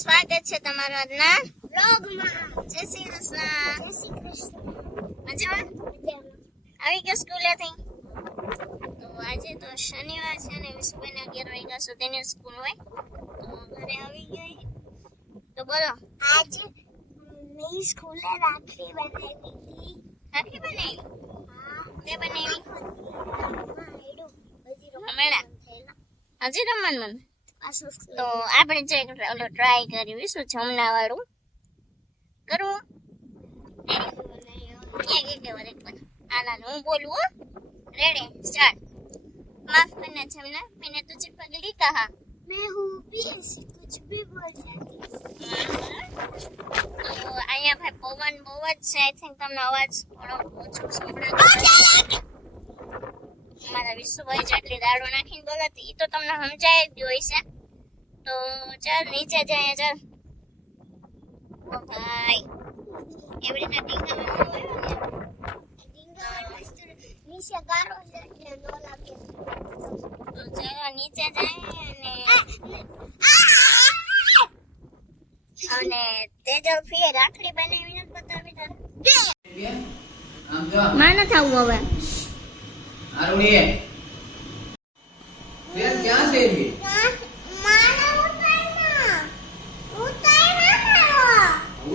સ્વાગત છે તમારું આજના બ્લોગમાં જય શ્રી કૃષ્ણ જય શ્રી કૃષ્ણ મજામાં આવી ગયો સ્કૂલેથી તો આજે તો શનિવાર છે ને વીસ બે ને અગિયાર વાગ્યા સુધીની સ્કૂલ હોય તો ઘરે આવી ગઈ તો બોલો આજે મેં સ્કૂલે રાખડી બનાવી હતી રાખડી બનાવી તે બનાવી હમણાં હજી મન મને तो आपने जो एक वाला ट्राई करी हुई सोचा हम ना वालों करो नारी। नारी। नारी। नारी। नारी। नारी। ये क्या क्या वाले पन आना नहीं बोलूँ रेडी स्टार्ट माफ करना चमना मैंने तुझे पगली कहा मैं हूँ बीस कुछ भी बोल जाती तो आया भाई पवन बहुत सही थिंक तुम नवाज और कुछ सुपर મારા વિશ્વ ભાઈ જેટલી દારૂ નાખીને બોલાતી એ તો તમને સમજાય ગયો હશે તો चल નીચે જાય चल ભાઈ એ બધા ડીંગા મને હોય ને ડીંગા મને મિસ્ટર મિસ્ટર ગાર અંદર નો લાગે તો ચાલો નીચે જાય અને આ આ આ આ આ આ આ આ આ આ આ આ આ આ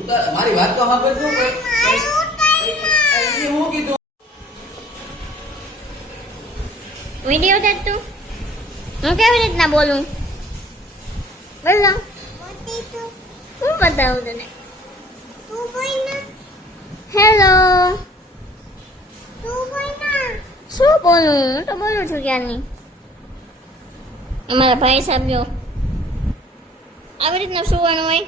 उत्तर हमारी बात तो वहां पर क्यों ऐसी होगी तो, तो, तो वीडियो देख तू मैं क्या फिर इतना बोलूं बोल ना बोलू? तो। तू बता उन्हें तू कोई ना हेलो तू कोई ना सो बोलूं तो बोलो तू क्या नहीं हमारा भाई सब जो अब इतना सो आना भाई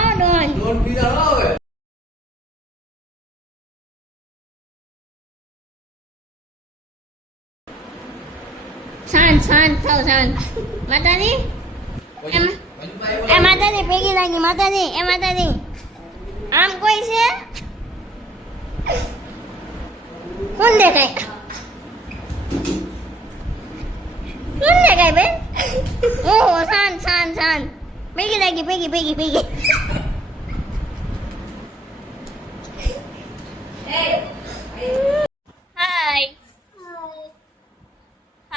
thousand thousand. Madani? Eh Madani, pergi lagi Madani. Eh Madani. Am kau ini? Kunde kai. Kunde kai ben? Oh, san san san. Pergi lagi, pergi pergi pergi.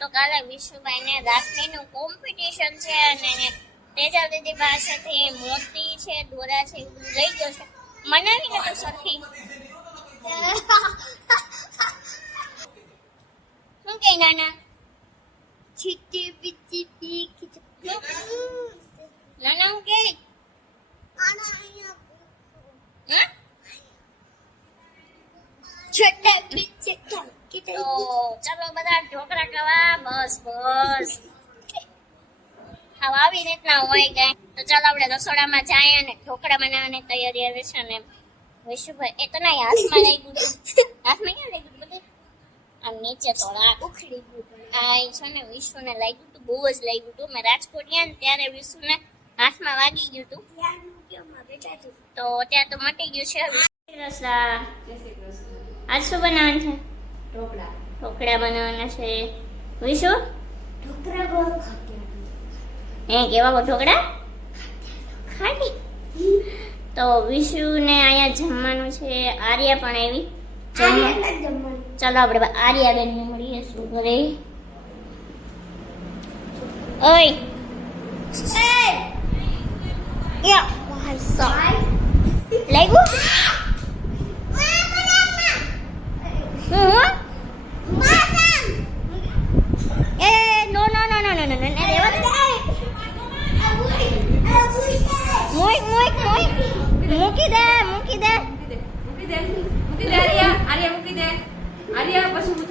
તો કાલે વિસુભાઈ ને રાકની કોમ્પિટિશન છે અને તે જાતે દિવાસાથી મોતી છે દોરા છે લઈ જોશે મનરે ને તો સરખી સુંકે નાના છીટી વિટીટી કીક લોનો કે આના હે હે છટા ઓ ચાલ બદર ઢોકરા કાવા બસ બસ હવા વી એટલા હોય ગાય તો ચાલ આપણે રસોડા માં જાય ને ઢોકરા બનાવવા ને તૈયારી કરે છે ને વિસુ ભાઈ એ તો નાય હાથ માં લઈ ગયો હાથ નહીં આ લેતો અને જે તોળા આ કુખરી ગયો આ છે ને વિસુ ને લાગ્યું તો બોસ લાગ્યું તો મે રાજકોટian ત્યાં ને વિસુ ને હાથ માં લાગી ગયો તો ત્યાં તો મટી ગયો છે વિસુ રસા આજ સુ બનાન છે ઢોકળા બનાવવાના છે ઢોકળા કેવા તો વિશુ ને અહીંયા જમવાનું છે આર્યા પણ આવી આપણે આર્યા બેન ને મળીએ શું કરે ઓય લઈ ગયું હું then, Ali apa semua?